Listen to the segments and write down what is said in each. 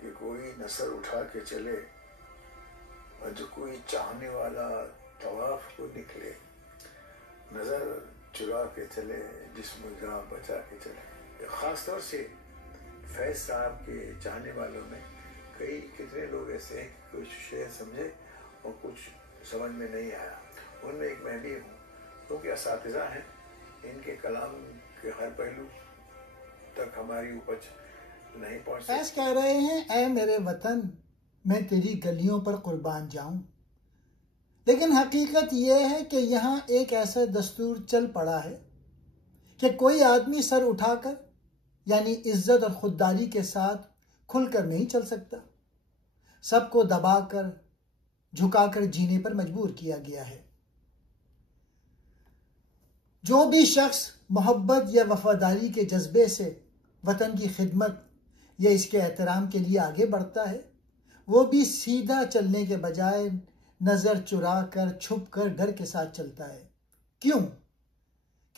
کہ کوئی نظر اٹھا کے چلے اور جو کوئی چاہنے والا طواف کو نکلے، نظر چرا کے چلے، جسم جاں بچا کے چلے۔ خاص طور سے فیض صاحب کے چاہنے والوں میں کتنے لوگ ایسے ہیں کہ کچھ شعر سمجھے اور کچھ سمجھ میں نہیں آیا، ان میں ایک میں بھی ہوں، کیونکہ اساتذہ ہیں، ان کے کلام کے ہر پہلو تک ہماری اپج نہیں پہنچ سکتی۔ فیض کہہ رہے ہیں اے میرے وطن میں تیری گلیوں پر قربان جاؤں، لیکن حقیقت یہ ہے کہ یہاں ایک ایسا دستور چل پڑا ہے کہ کوئی آدمی سر اٹھا کر یعنی عزت اور خودداری کے ساتھ کھل کر نہیں چل سکتا، سب کو دبا کر جھکا کر جینے پر مجبور کیا گیا ہے۔ جو بھی شخص محبت یا وفاداری کے جذبے سے وطن کی خدمت یا اس کے احترام کے لیے آگے بڑھتا ہے، وہ بھی سیدھا چلنے کے بجائے نظر چرا کر چھپ کر ڈر کے ساتھ چلتا ہے۔ کیوں؟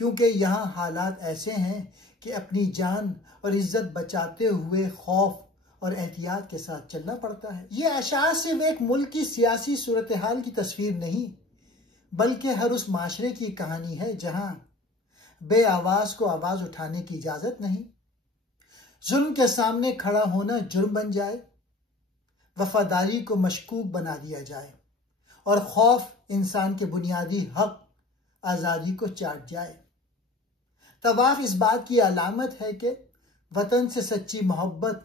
کیونکہ یہاں حالات ایسے ہیں کہ اپنی جان اور عزت بچاتے ہوئے خوف اور احتیاط کے ساتھ چلنا پڑتا ہے۔ یہ اشعار صرف ایک ملک کی سیاسی صورتحال کی تصویر نہیں، بلکہ ہر اس معاشرے کی کہانی ہے جہاں بے آواز کو آواز اٹھانے کی اجازت نہیں، ظلم کے سامنے کھڑا ہونا جرم بن جائے، وفاداری کو مشکوک بنا دیا جائے اور خوف انسان کے بنیادی حق آزادی کو چاٹ جائے۔ طواف اس بات کی علامت ہے کہ وطن سے سچی محبت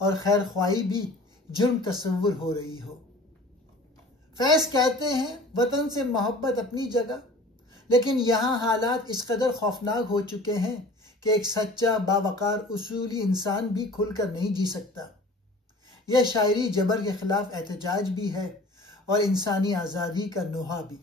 اور خیر خواہی بھی جرم تصور ہو رہی ہو۔ فیض کہتے ہیں وطن سے محبت اپنی جگہ، لیکن یہاں حالات اس قدر خوفناک ہو چکے ہیں کہ ایک سچا باوقار اصولی انسان بھی کھل کر نہیں جی سکتا۔ یہ شاعری جبر کے خلاف احتجاج بھی ہے اور انسانی آزادی کا نوحہ بھی۔